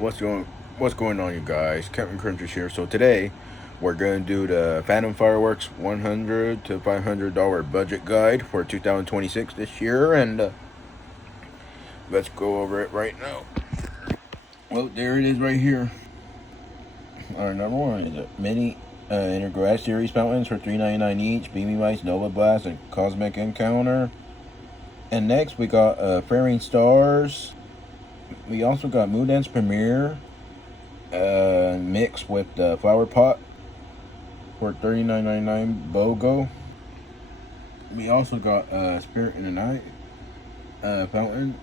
What's going What's going on, you guys? Captain Crunchers here. So today we're going to do the Phantom Fireworks $100 to $500 budget guide for 2026 this year, and let's go over it right now. Well, there it is right here. Our number one is a mini Intergrass Series fountains for $3.99 each, Beamy Lights, Nova Blast, and Cosmic Encounter. And next we got Fairing Stars. We also got Moon Dance Premiere mixed with the Flower Pot for $39.99 BOGO. We also got Spirit in the Night Fountain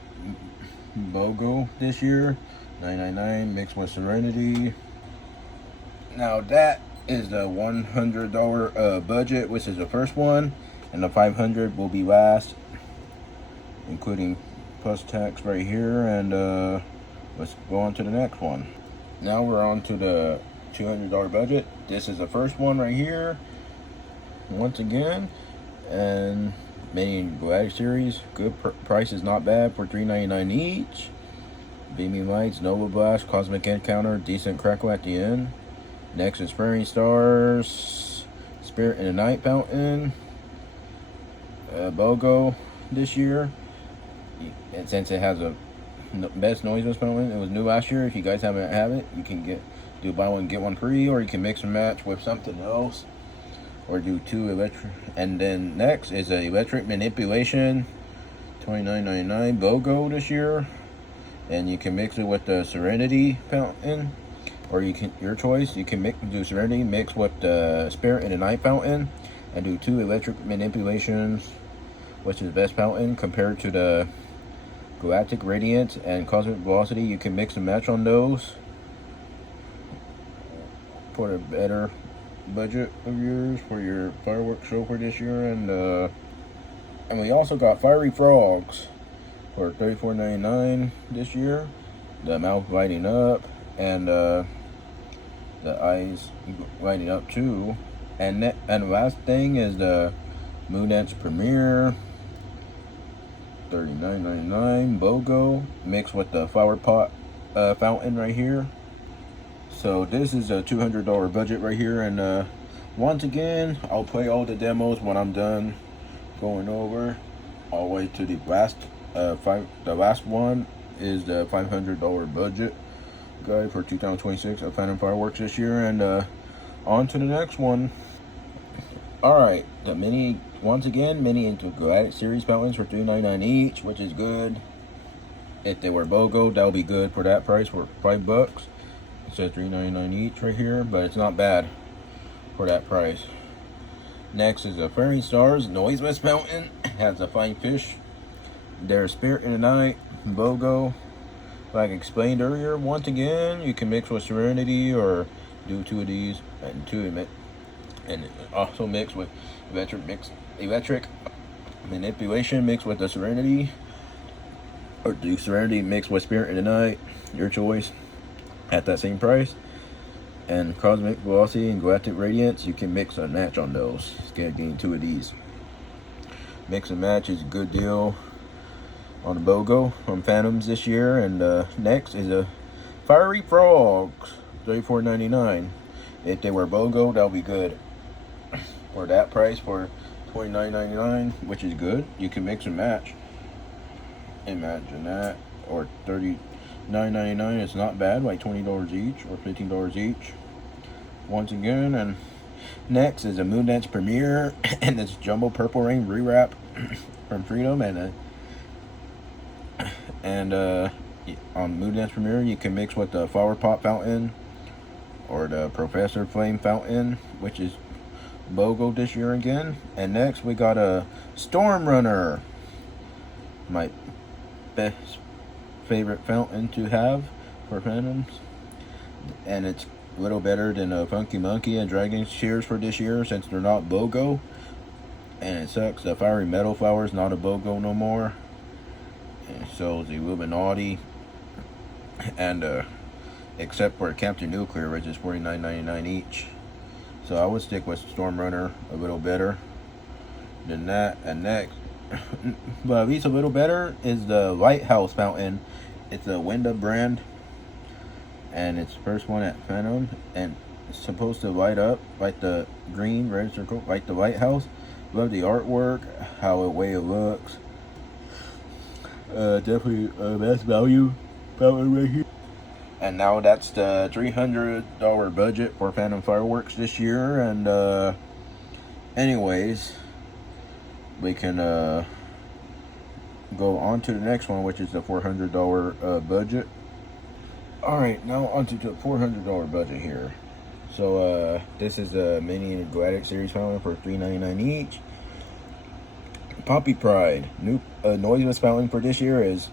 BOGO this year, $9.99 mixed with Serenity. Now that is the $100 budget, which is the first one, and the $500 will be last, including plus tax right here. And let's go on to the next one. Now we're on to the $200 budget. This is the first one right here, once again, and many Galactic Series. Good price is not bad for $3.99 each. Beaming Lights, Nova Blast, Cosmic Encounter, decent crackle at the end. Next is Fairy Stars, Spirit in the Night Fountain, BOGO this year. And since it has a best noiseless fountain, it was new last year. If you guys haven't have it, you can do buy one get one free, or you can mix and match with something else, or do two electric. And then next is a Electric Manipulation, $29.99 BOGO this year, and you can mix it with the Serenity fountain, or you can, your choice, you can do Serenity mix with the Spirit in the Night fountain, and do two Electric Manipulations, which is the best fountain compared to the Galactic Radiance and Cosmic Velocity. You can mix and match on those for a better budget of yours for your fireworks show for this year. And we also got Fiery Frogs for $34.99 this year. The mouth lighting up, and the eyes lighting up too. And the last thing is the Moon Dance Premiere, $39.99 BOGO mixed with the Flower Pot fountain right here. So this is a $200 budget right here. And once again, I'll play all the demos when I'm done going over all the way to the last the last one is the $500 budget guide for 2026 of Phantom Fireworks this year. And on to the next one. Alright, the mini, once again, mini Galactic Series fountains for $3.99 each, which is good. If they were BOGO, that would be good for that price, for $5. It says $3.99 each right here, but it's not bad for that price. Next is a Fairy Stars Noiseless Fountain. Has a fine fish. There's Spirit in the Night, BOGO. Like I explained earlier, once again, you can mix with Serenity, or do two of these and also mix with electric manipulation mixed with the Serenity, or do Serenity mixed with Spirit in the Night, your choice, at that same price. And Cosmic Velocity and Galactic Radiance, you can mix and match on those. Getting two of these. Mix and match is a good deal on the BOGO on Phantoms this year. And next is a Fiery Frogs, $34.99. If they were BOGO, that'll be good. For that price, for $29.99, which is good, you can mix and match. Imagine that. Or $39.99, it's not bad, like $20 each or $15 each. Once again. And next is a Moon Dance Premiere and this Jumbo Purple Rain rewrap from Freedom. And on Moon Dance Premiere, you can mix with the Flower Pot fountain or the Professor Flame fountain, which is BOGO this year again. And next we got a Storm Runner, my best favorite fountain to have for Phantoms, and it's a little better than a Funky Monkey and Dragon Shears for this year, since they're not BOGO. And it sucks, the Fiery Metal Flower is not a BOGO no more, and so the Illuminati, and except for Captain Nuclear, which is $49.99 each. So I would stick with Storm Runner a little better than that. And next, but at least a little better, is the Lighthouse Fountain. It's a Winda brand and it's the first one at Phantom, and it's supposed to light up like the green red circle, like the lighthouse. Love the artwork, how the way it looks. Definitely best value fountain right here. And now that's the $300 budget for Phantom Fireworks this year. And anyways, we can go on to the next one, which is the $400 budget. Alright, now onto the $400 budget here. So this is a mini Galactic Series fountain for $3.99 each. Poppy Pride, new noiseless fountain for this year is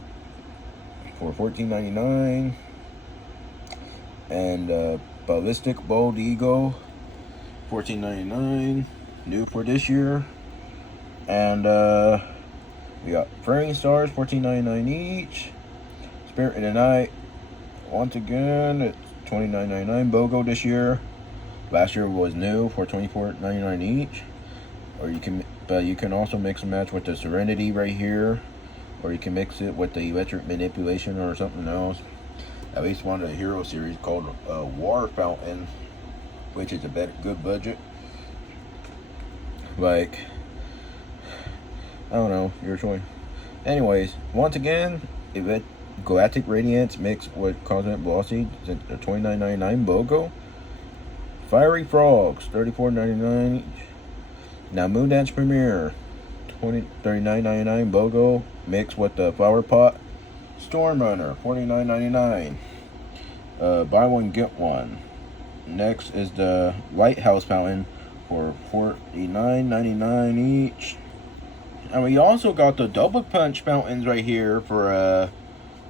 for $14.99. And Ballistic Bold Eagle, $14.99, new for this year. And we got Praying Stars, $14.99 each. Spirit in the Night, once again, it's $29.99. BOGO this year. Last year was new for $24.99 each. Or you can also mix and match with the Serenity right here, or you can mix it with the Electric Manipulation or something else. At least one of the Hero series called War Fountain, which is a good budget. Like, I don't know, your choice. Anyways, once again, Galactic Radiance mixed with Cosmic Velocity, $29.99 BOGO. Fiery Frogs, $34.99 each. Now Moondance Premiere, $39.99 BOGO mixed with the Flower Pot. Storm Runner, $49.99. Buy one get one. Next is the Lighthouse Fountain for $49.99 each. And we also got the Double Punch fountains right here for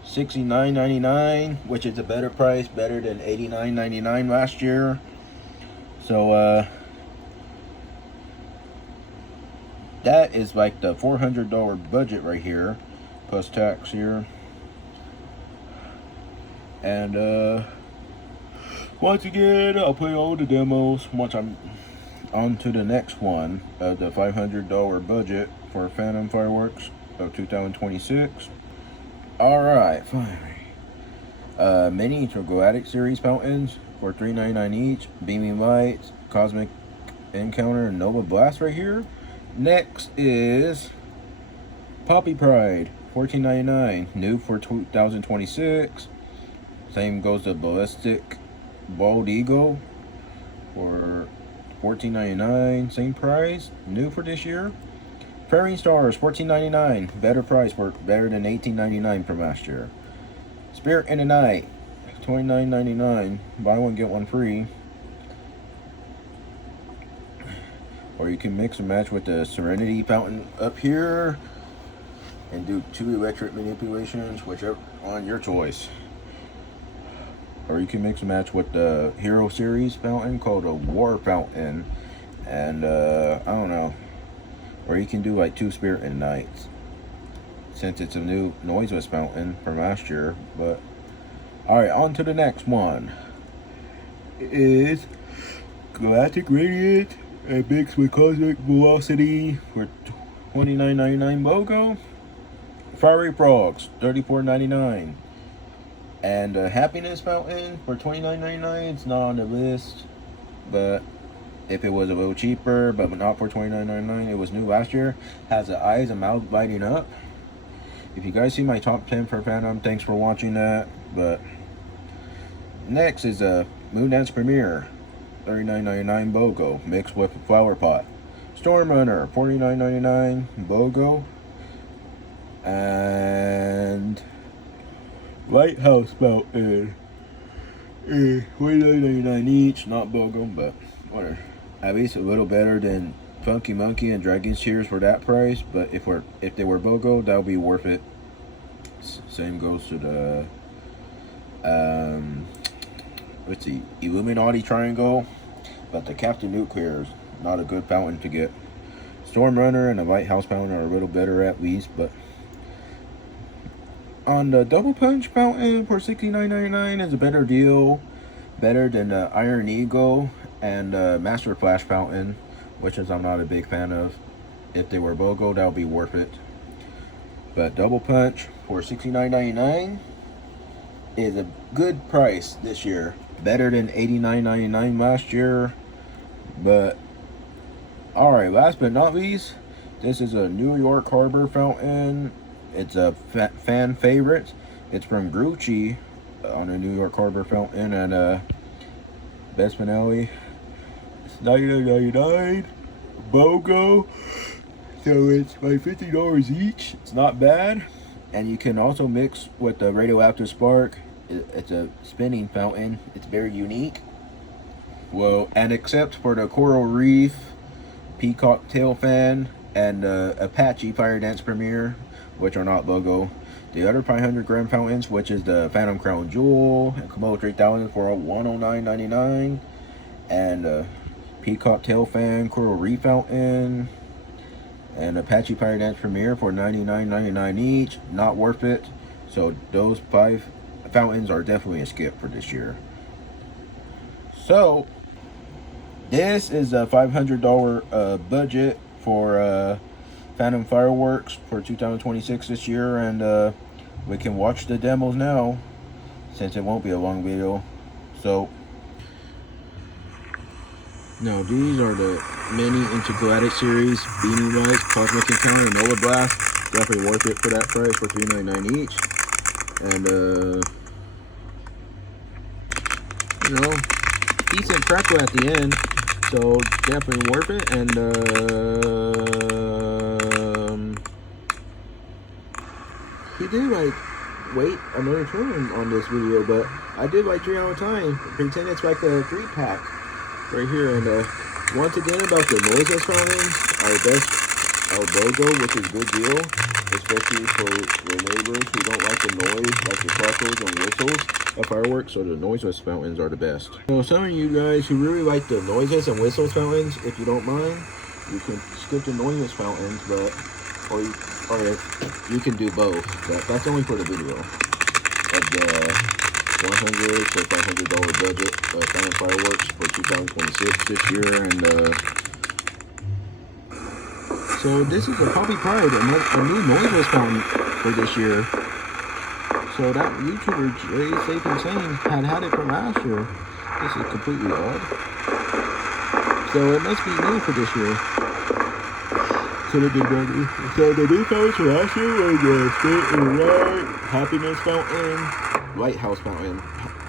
$69.99, which is a better price, better than $89.99 last year. So that is like the $400 budget right here, plus tax here. And once again, I'll play all the demos once I'm on to the next one, the $500 budget for Phantom Fireworks of 2026. Alright, fine. Mini Galactic Series fountains for $3.99 each. Beaming Lights, Cosmic Encounter, and Nova Blast right here. Next is Poppy Pride, $14.99, new for 2026. Same goes to Ballistic Bald Eagle for $14.99, same price, new for this year. Prairie Stars, $14.99, better price, for better than $18.99 from last year. Spirit in the Night, $29.99, buy one get one free. Or you can mix and match with the Serenity fountain up here and do 2 electric manipulations, whichever on your choice. Or you can mix and match with the Hero series fountain called a War Fountain, and I don't know. Or you can do like 2 Spirit and Nights, since it's a new noiseless fountain from last year. But alright, on to the next one. It is Galactic Radiance and mixed with Cosmic Velocity for $29.99 BOGO. Fiery Frogs, $34.99. And Happiness Fountain for $29.99. It's not on the list, but if it was a little cheaper, but not for $29.99, it was new last year. Has the eyes and mouth lighting up. If you guys see my top 10 for Phantom, thanks for watching that. But next is a Moondance Premiere, $39.99 BOGO, mixed with Flower Pot. Storm Runner, $49.99 BOGO. And Lighthouse Fountain, $29.99 each, not BOGO, but whatever. At least a little better than Funky Monkey and Dragon's Tears for that price. But if they were BOGO, that would be worth it. Same goes to the let's see, Illuminati Triangle, but the Captain Nuclear is not a good fountain to get. Storm Runner and the Lighthouse Fountain are a little better at least, but on the Double Punch fountain for $69.99 is a better deal, better than the Iron Eagle and Master Flash fountain, which is I'm not a big fan of. If they were BOGO, that would be worth it. But Double Punch for $69.99. is a good price this year. Better than $89.99 last year. But alright, last but not least, this is a New York Harbor fountain. It's a fan favorite. It's from Grucci on a New York Harbor fountain at Best Finale. It's $99.99 BOGO. So it's like $50 each. It's not bad. And you can also mix with the radioactive spark. It's a spinning fountain. It's very unique. Well, and except for the coral reef, peacock tail fan, and Apache Fire Dance Premier, which are not BOGO. The other 500-gram fountains, which is the Phantom Crown Jewel and Komodo 3000 for $109.99, and peacock tail fan, coral reef fountain, and Apache Fire Dance Premier for $99.99 each. Not worth it. So those 5 fountains are definitely a skip for this year. So this is a $500 budget for Phantom Fireworks for 2026 this year, and we can watch the demos now since it won't be a long video. So now these are the mini Intergalactic Series Beanie Lights, Cosmic Encounter, and Nova Blast. Definitely worth it for that price, for $3.99 each. And you know, decent crackle at the end, so definitely worth it. And he did like wait another turn on this video, but I did like 3 out of time. Pretend it's like a 3-pack right here. And once again, about the noiseless fountains, our best, our BOGO, which is a good deal, especially for the neighbors who don't like the noise, like the crackles and whistles of fireworks. So the noiseless fountains are the best. So some of you guys who really like the noiseless and whistleless fountains, if you don't mind, you can skip the noiseless fountains, but or if you can do both. That's only for the video of the $100 to $500 budget Phantom Fireworks for 2026 this year. And so this is a Poppy Pride, a new noiseless fountain for this year. So that YouTuber Jay Safe and Sane had it from last year. This is completely odd. So it must be new for this year. Could have been better. So the new fountains for last year was the Spirit and Light, Happiness Fountain, Lighthouse Fountain.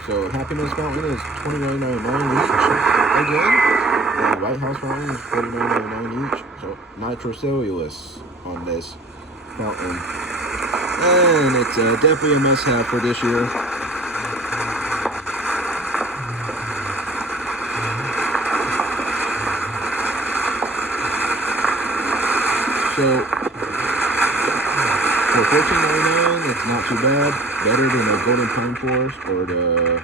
So Happiness Fountain is $29.99 each again. And Lighthouse Fountain is $49.99 each. So nitrocellulose on this fountain. And it's definitely a must-have for this year. So for $14.99, it's not too bad. Better than the Golden Pine Forest or the.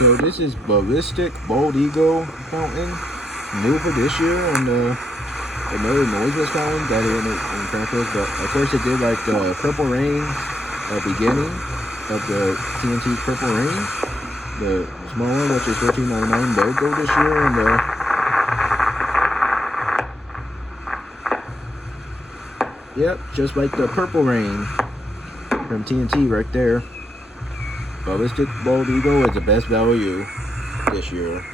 So this is Ballistic Bold Eagle fountain, new for this year, and another noiseless fountain that is in Crackers. But of course, it did like the Purple Rain beginning of the TNT Purple Rain, the small one, which is $14.99 BOGO this year, and yep, just like the Purple Rain from TNT right there. Ballistic Bold Eagle is the best value this year.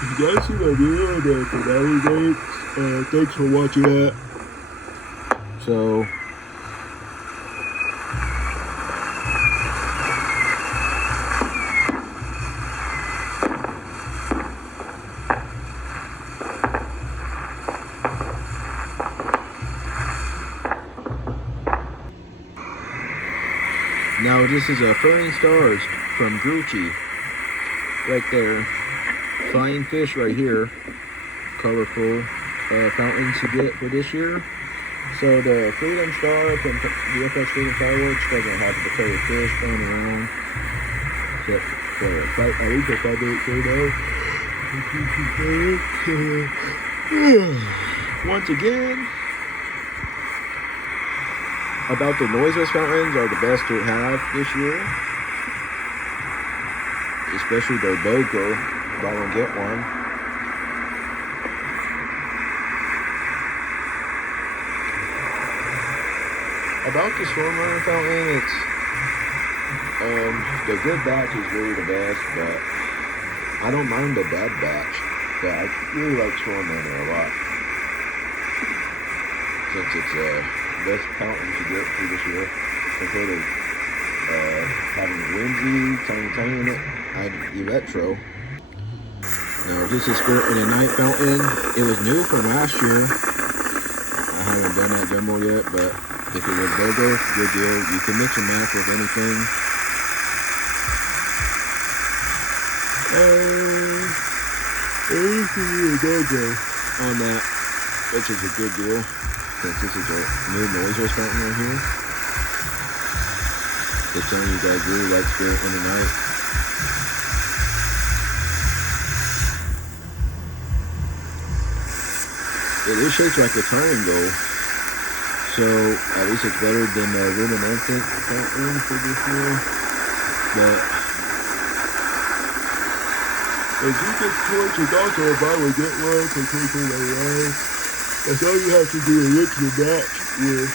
If you guys see my video on the finale dates, thanks for watching that. So now this is a Flying Stars from Grucci, right there. Flying fish right here. Colorful fountains to get for this year. So the Freedom Star from VFX Freedom Fireworks doesn't have the color fish flying around. Except for at least a 5.8 Once again, about the noiseless fountains are the best to have this year, especially their BOGO. Buy one get one. About the storm runner fountain, it's the good batch is really the best, but I don't mind the bad batch. But I really like storm runner a lot since it's best fountain to get through this year compared to having Whimsy, Tiny in it. I Electro. Now this is Spirit in the Night fountain. It was new from last year. I haven't done that demo yet, but if it was BOGO, good deal. You can mix and match with anything. Anything is BOGO on that, which is a good deal since this is a new noiseless fountain right here. It's telling you guys really like Spirit in the Night. It is shaped like a triangle, so at least it's better than the luminescent fountain for this year. But if you get towards your doctor, if I would get one for $24.99, that's all you have to do is mix and match with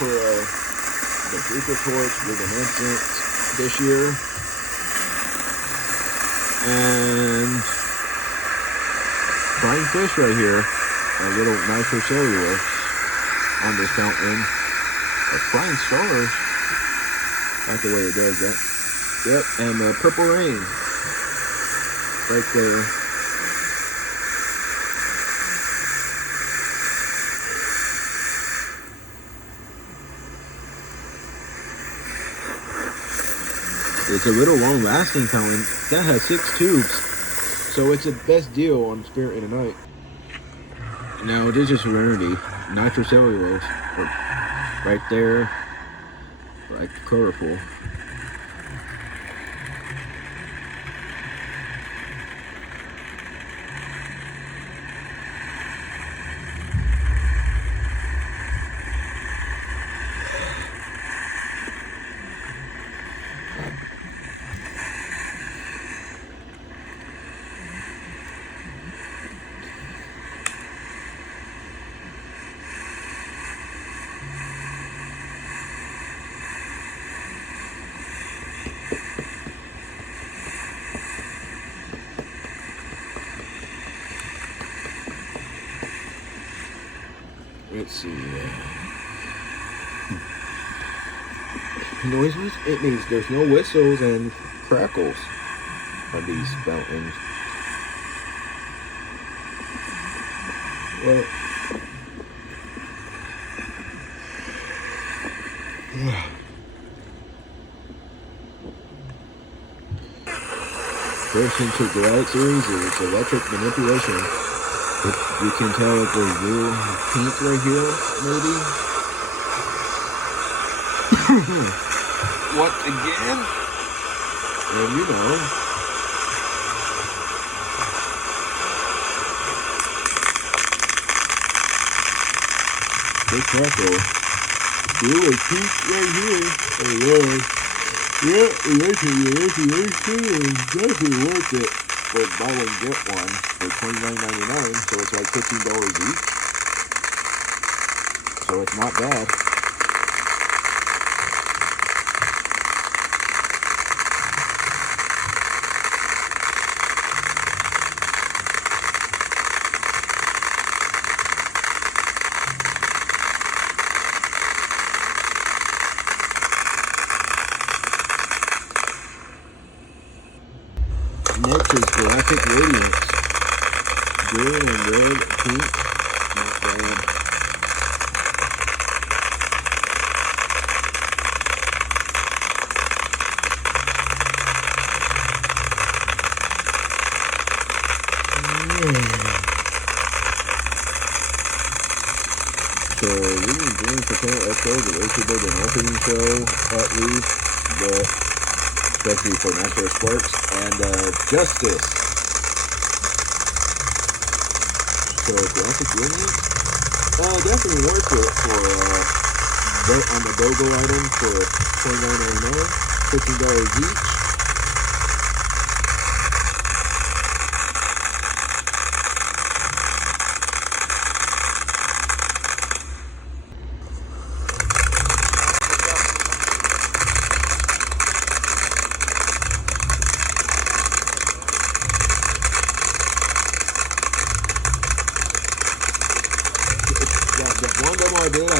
for the Super Torch luminescent this year, and flying fish right here, a little nitrocellulose on this fountain. A flying stars, not the way it does that. Yep, and purple rain right there. It's a little long-lasting fountain that has 6 tubes. So it's the best deal on Spirit in the Night. Now this is Serenity, nitrocellulose, right there, like colorful. Let's see. Noiseless? It means there's no whistles and crackles on these fountains. Well, first into the Light series is electric manipulation. You can tell that there's blue pink right here, maybe. Once again, and you know, this crackle, blue and pink right here. Oh yeah, manipulation is definitely worth it. But buy one get one for $29.99, so it's like $15 each. So it's not bad. Next is Graphic Radiance. Green and red, pink, not bad. So we can bring Patel Echo, the Raceable, an opening show at least, but especially for Master Sparks, and Justice. So Graphic Radiance, definitely worth it for on the BOGO item for $29.99, $15 each.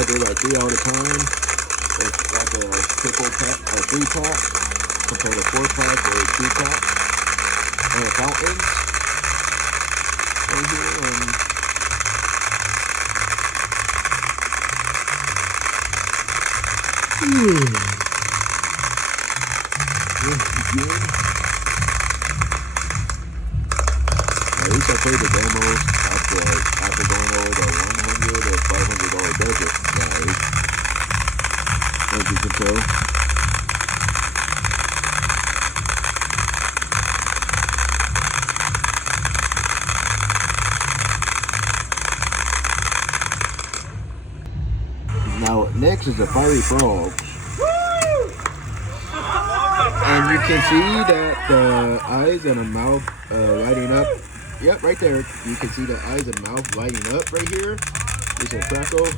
I do like 3 out of time. It's like a triple pack, a 3-pack, compared to 4-pack or 2-pack. Fountains right here. Good. At least I played the demos after going over the $100 or $500 budget, guys. As you can tell. Now next is the fiery frogs. And you can see that the eyes and the mouth lighting up. Yep, right there. You can see the eyes and mouth lighting up right here. This is a crackle.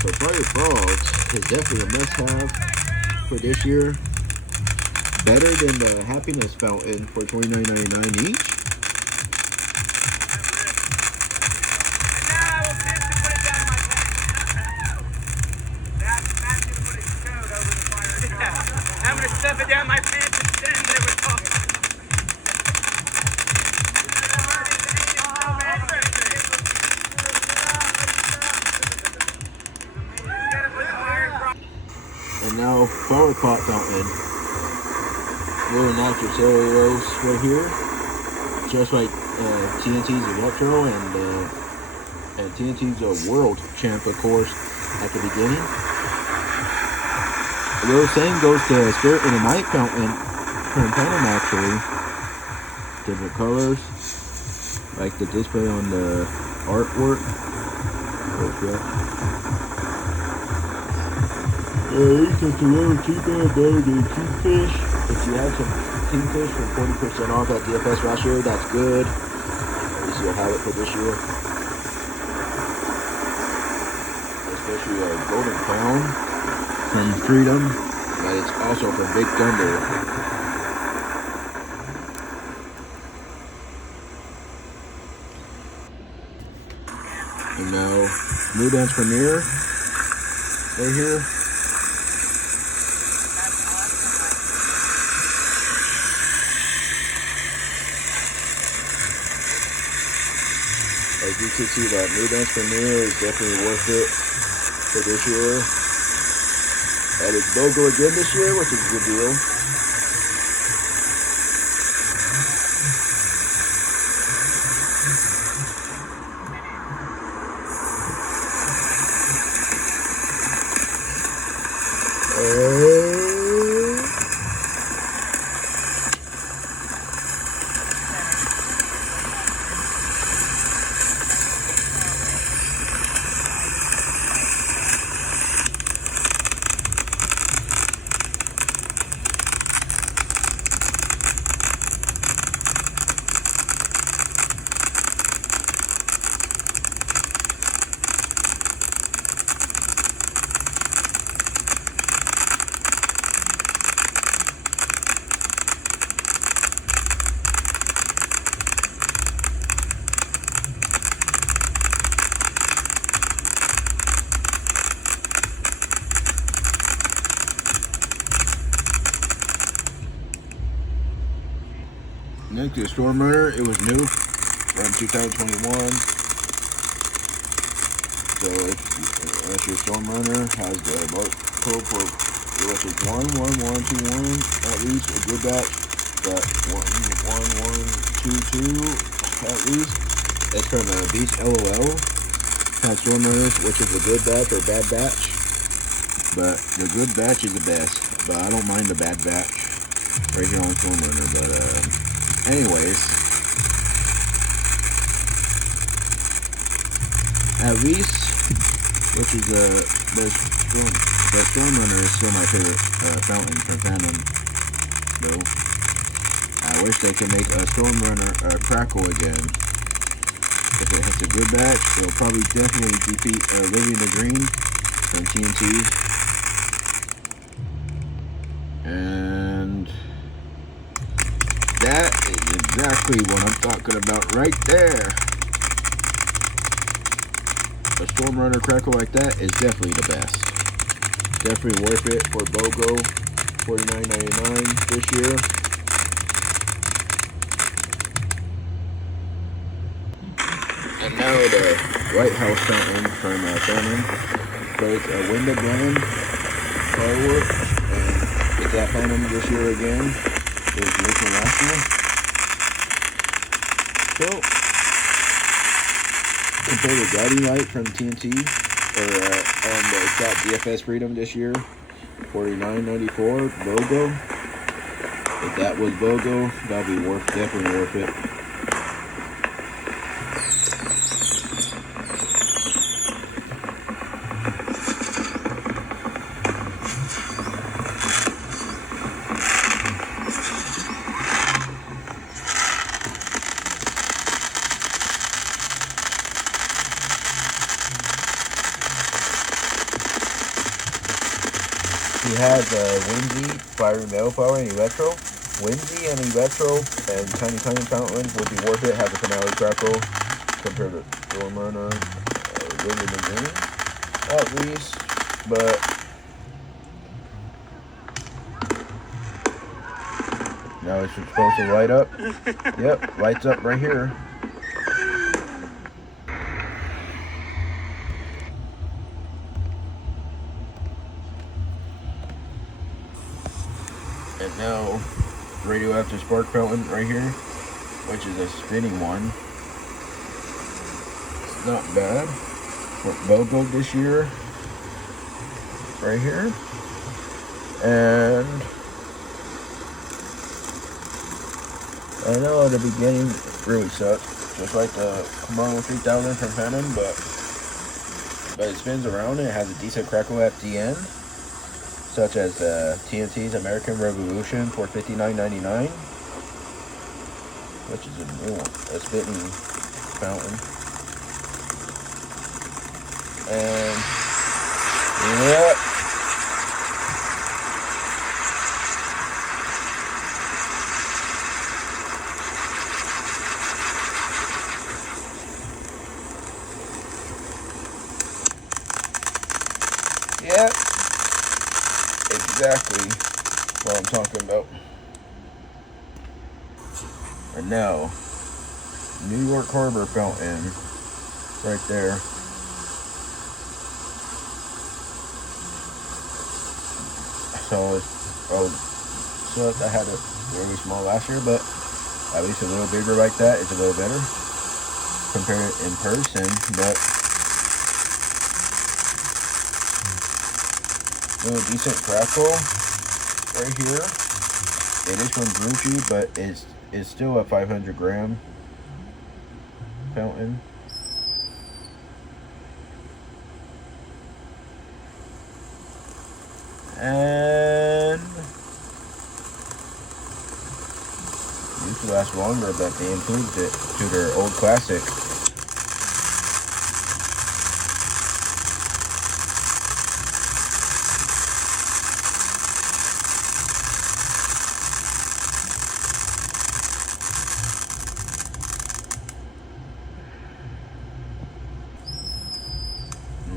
So fiery frogs is definitely a must-have for this year. Better than the happiness fountain for $29.99 each. I'm gonna stuff it down my pants and stand there with coffee. And now flower pot fountain. Little natural cellulose right here. Just like TNT's Electro and TNT's World Champ, of course, at the beginning. A little same goes to Spirit in the Night fountain from Phantom, actually. Different colors, like the display on the artwork. It's just a little cheaper better than Kingfish. If you have some Kingfish for 40% off at DFS last year, that's good. At least you'll have it for this year. Especially a Golden Crown from Freedom, but it's also from Big Thunder. And now, New Dance Premiere right here. As you can see, that New Dance Premiere is definitely worth it for this year. And it's BOGO again this year, which is a good deal. Next is Storm Runner. It was new from 2021. So if your Storm Runner has the barcode for which is 11121, at least a good batch. But 11122 at least. It's from Beast LOL. Has Storm Runners, which is a good batch or bad batch. But the good batch is the best. But I don't mind the bad batch right here on Storm Runner. But anyways, at least, which is the Storm Runner is still my favorite fountain from Phantom, though. I wish they could make a Storm Runner Crackle again. If it hits a good batch, it'll probably definitely defeat Living the Green from TNT. And that is exactly what I'm talking about right there. A Storm Runner crackle like that is definitely the best. Definitely worth it for BOGO, $49.99 this year. And now the White House fountain from Sane. So it's a window blend firework, and it's that fountain this year again. It was original last year. So compare the guiding light from TNT and it's got DFS Freedom this year, $49.94 BOGO. If that was BOGO, that'd be definitely worth it. He has Whimsy, Fiery Mailflower, and Electro. Whimsy and Electro and Tiny Fountain would be worth it. Have the finale crackle compared to Storm Runner, Wind in the Green, at least. But now it's supposed to light up. Yep, lights up right here. And now, Radioactive Spark Fountain right here, which is a spinning one. It's not bad for BOGO this year, right here. And I know the beginning really sucked, just like the Kimono 3000 from Phantom, but it spins around and it has a decent crackle at the end. Such as TNT's American Revolution for $59.99, which is a new one, a spinning fountain. And yeah, yeah. Exactly what I'm talking about. And now, New York Harbor Fountain, right there. So I had it really small last year, but at least a little bigger like that is a little better. Compare it in person, but little decent crackle right here. It is from Gucci, but it's still a 500 gram fountain. And used to last longer, but they improved it to their old classic.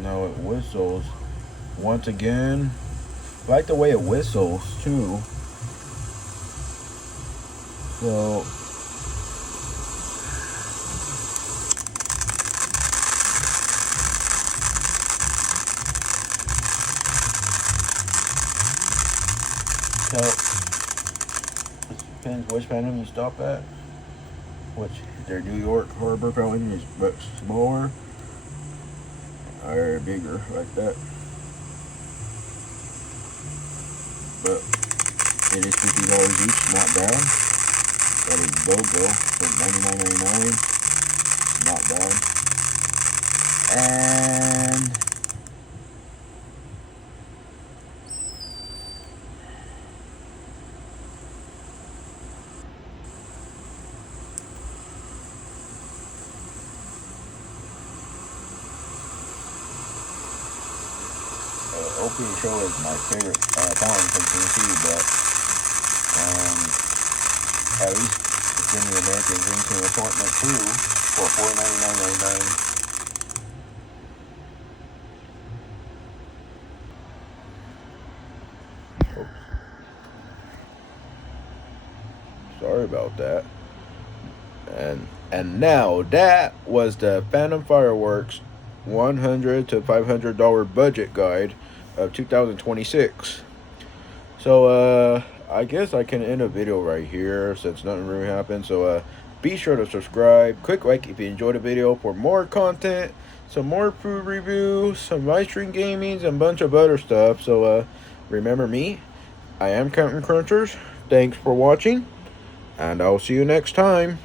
Now it whistles once again. I like the way it whistles too. So depends which phantom you stop at. Which their New York Harbor fountain is much smaller or bigger like that. But it is $50 each, not bad. That is BOGO for $99.99, not bad. And Opium Show is my favorite fountain from Tennessee, but at least it's in the American Green Tea assortment too for $4.99.99. Sorry about that. And now that was the Phantom Fireworks $100 to $500 budget guide of 2026. So I guess I can end a video right here since nothing really happened. So be sure to subscribe, click like if you enjoyed the video for more content, some more food reviews, some live stream gaming, and a bunch of other stuff. So remember me, I am Counting Crunchers. Thanks for watching, and I'll see you next time.